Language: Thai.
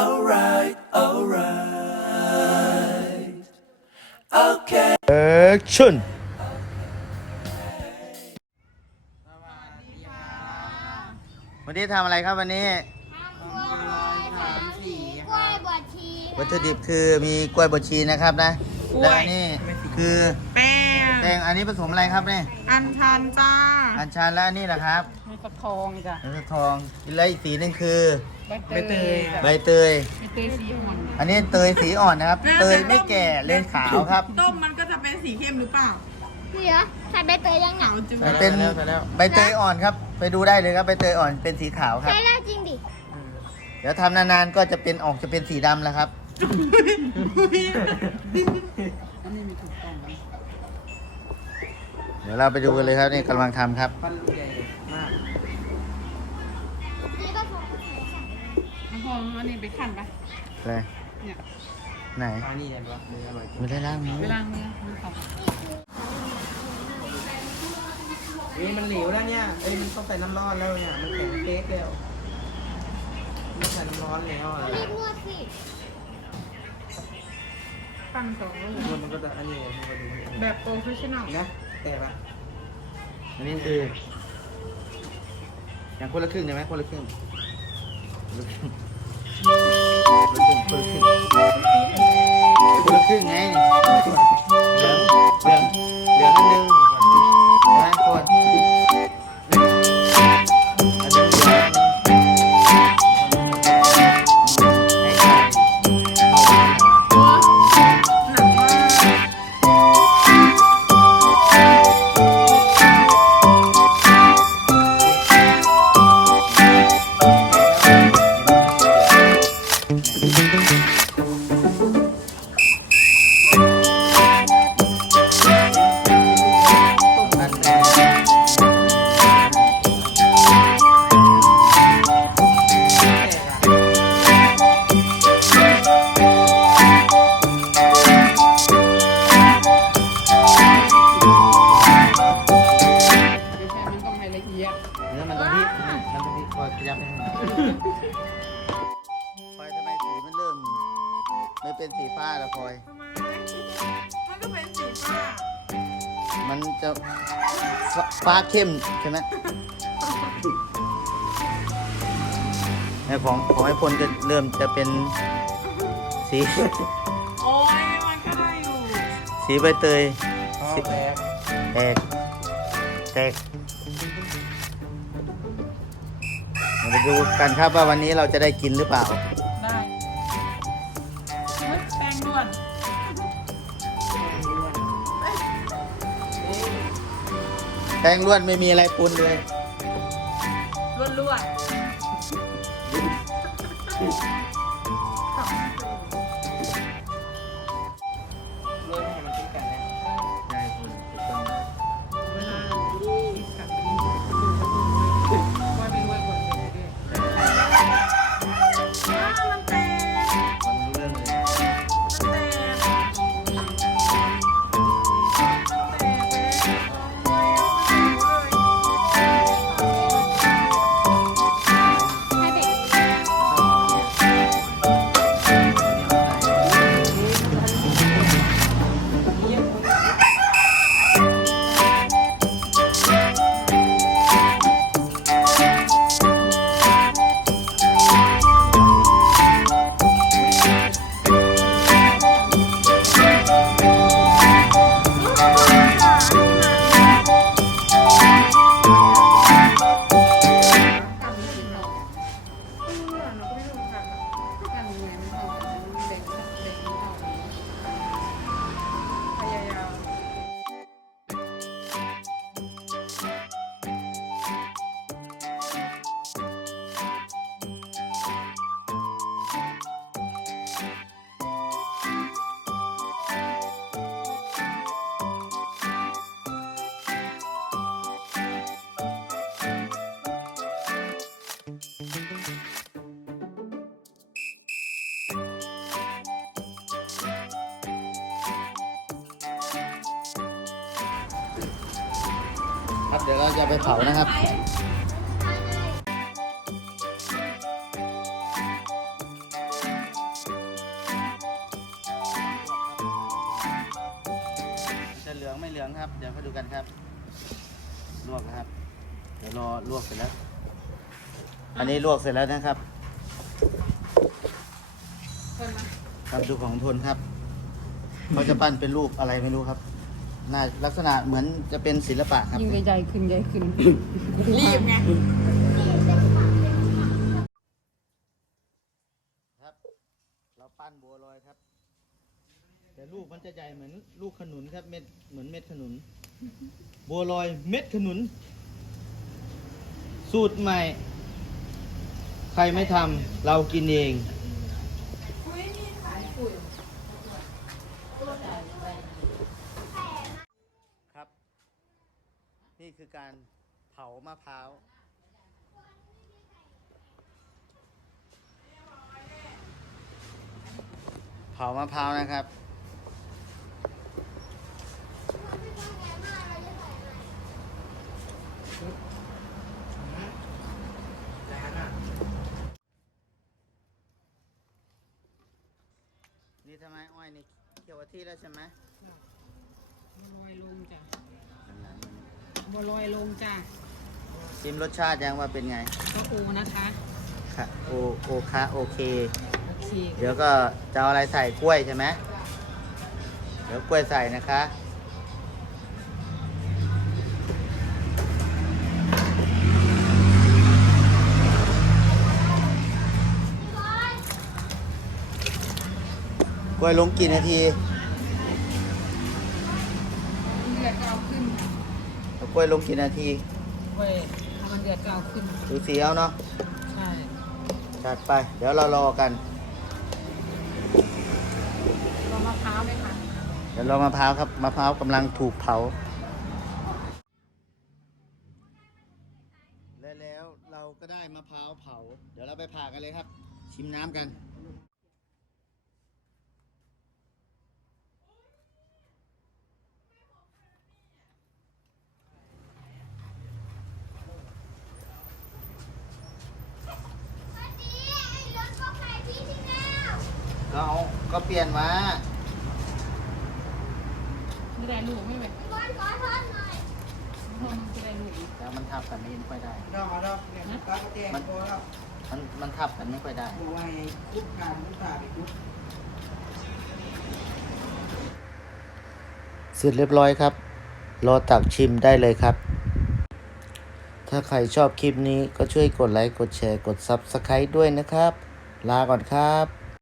Alright, alright. Okay. แอคชั่นวันนี้ทำอะไรครับวันนี้กล้วยบวชชีวัตถุดิบคือมีกล้วยบดชีนะครับนะกล้วย แล้วอันนี้คือแป้งแป้งอันนี้ผสมอะไรครับเนี่ยอันชันจ้าอัญชันแล้วอันนี่แหละครับมีกระทองจ้ะแล้วก็ทองแล้วอีกสีหนึงคือ ใบเตยใบเตย ใบเตยสีอ่อนอันนี้เตยสีอ่อนนะครับ เตยไม่แก่เลยขาวครับ ต้มมันก็จะเป็นสีเข้มหรือเปล่านี่เหรอใส่ใบเตยยังไงขาวจึงมันเป็นใบเตยอ่อนครับ ไปดูได้เลยครับใบเตยอ่อนเป็นสีขาวครับ ใช่แล้วจริงดิ เดี๋ยวทำนานๆก็จะเป็นออกจะเป็นสีดำแล้วครับ เดี๋ยวเราไปดูกันเลยครับนี่กำลังทำครับนี่ หอมอันนี้ไปขันไปอะไรเนี่ยไหนอันนี้เนี่ยแบบมืออร่อยไม่ได้ล้างมือไปล้างมือมือเขาเฮ้ยมันเหลวแล้วเนี่ย เอ้ยมันต้องใส่น้ำร้อนแล้วเนี่ย มันแข็งเป๊กแล้วมันใส่น้ำร้อนแล้วอะรีบนวดสิปั้นสองลูกมันมันก็จะอันนี้มันก็ดูแบบโปรเฟชชั่นอลนะแต่ละอันนี้คืออย่างคนละครึ่งใช่ไหมคนละครึ่งคนละครึ่ง ไม่เป็นสีฟ้าแล้วคอย ทำไมมันก็เป็นสีฟ้ามันจะฟฟ้าเข้มใช่ไหมในของของไอ้พลจะเริ่มจะเป็นสี โอ้ยมันก็ได้อยู่สีใบเตยอ๋อแตกแตกแตกมาไปดูกันครับว่าวันนี้เราจะได้กินหรือเปล่า แป้งล้วนไม่มีอะไรปนเลยล้วดเครับ เดี๋ยวเราจะไปเผานะครับจะเหลืองไม่เหลืองครับ เดี๋ยวมาดูกันครับ ลวกครับ เดี๋ยวรอลวกเสร็จแล้ว อันนี้ลวกเสร็จแล้วนะครับครับดูของทนครับ เขาจะปั้นเป็นรูปอะไรไม่รู้ครับ น่าลักษณะเหมือนจะเป็นศิลปะครับ ยิ่งใหญ่ขึ้นใหญ่ขึ้น รีบไงครับ เราปั้นบัวลอยครับ แต่ลูกมันจะใหญ่เหมือนลูกขนุนครับเม็ดเหมือนเม็ดขนุน บัวลอยเม็ดขนุน สูตรใหม่ ใครไม่ทำเรากินเอง ครับ นี่คือการเผามะพร้าวเผามะพร้าวนะครับ นี่ทำไมอ้อยนี่เกี่ยวกับที่แล้วใช่ไหมบัวยลงจ้ะ บัวลอยลงจ้ะชิมรสชาติยังว่าเป็นไงก็โอนะคะค่ะโอโอคะโอเค โอเคเดี๋ยวก็จะเอาอะไรใส่กล้วยใช่ไหมเดี๋ยวกล้วยใส่นะคะกล้วยลงกี่นาที กล้วยลงกี่นาทีเว้ยถ้ามันเดือดก็เอาขึ้น ดูสีเอาเนาะใช่ จัดไป เดี๋ยวเรารอกันรอมะพร้าวไหมคะเดี๋ยวรอมะพร้าวครับมะพร้าวกำลังถูกเผา และแล้วเราก็ได้มะพร้าวเผา เดี๋ยวเราไปผ่ากันเลยครับ ชิมน้ำกัน ก็เอาก็เปลี่ยนมาไม่ได้ลูกไม่ไหวขอขอทอดหน่อยมันจะได้ลูกอีกแต่มันทับกันไม่ค่อยได้ ดอกดอกเนี่ยก็แจ้งตัวแล้วมันมันทับกันไม่ค่อยได้บัวไงคุกการคุกตาไปคุกเสร็จเรียบร้อยครับ รอตักชิมได้เลยครับ ถ้าใครชอบคลิปนี้ก็ช่วยกดไลค์ กดแชร์ กด Subscribe ด้วยนะครับ ลาก่อนครับ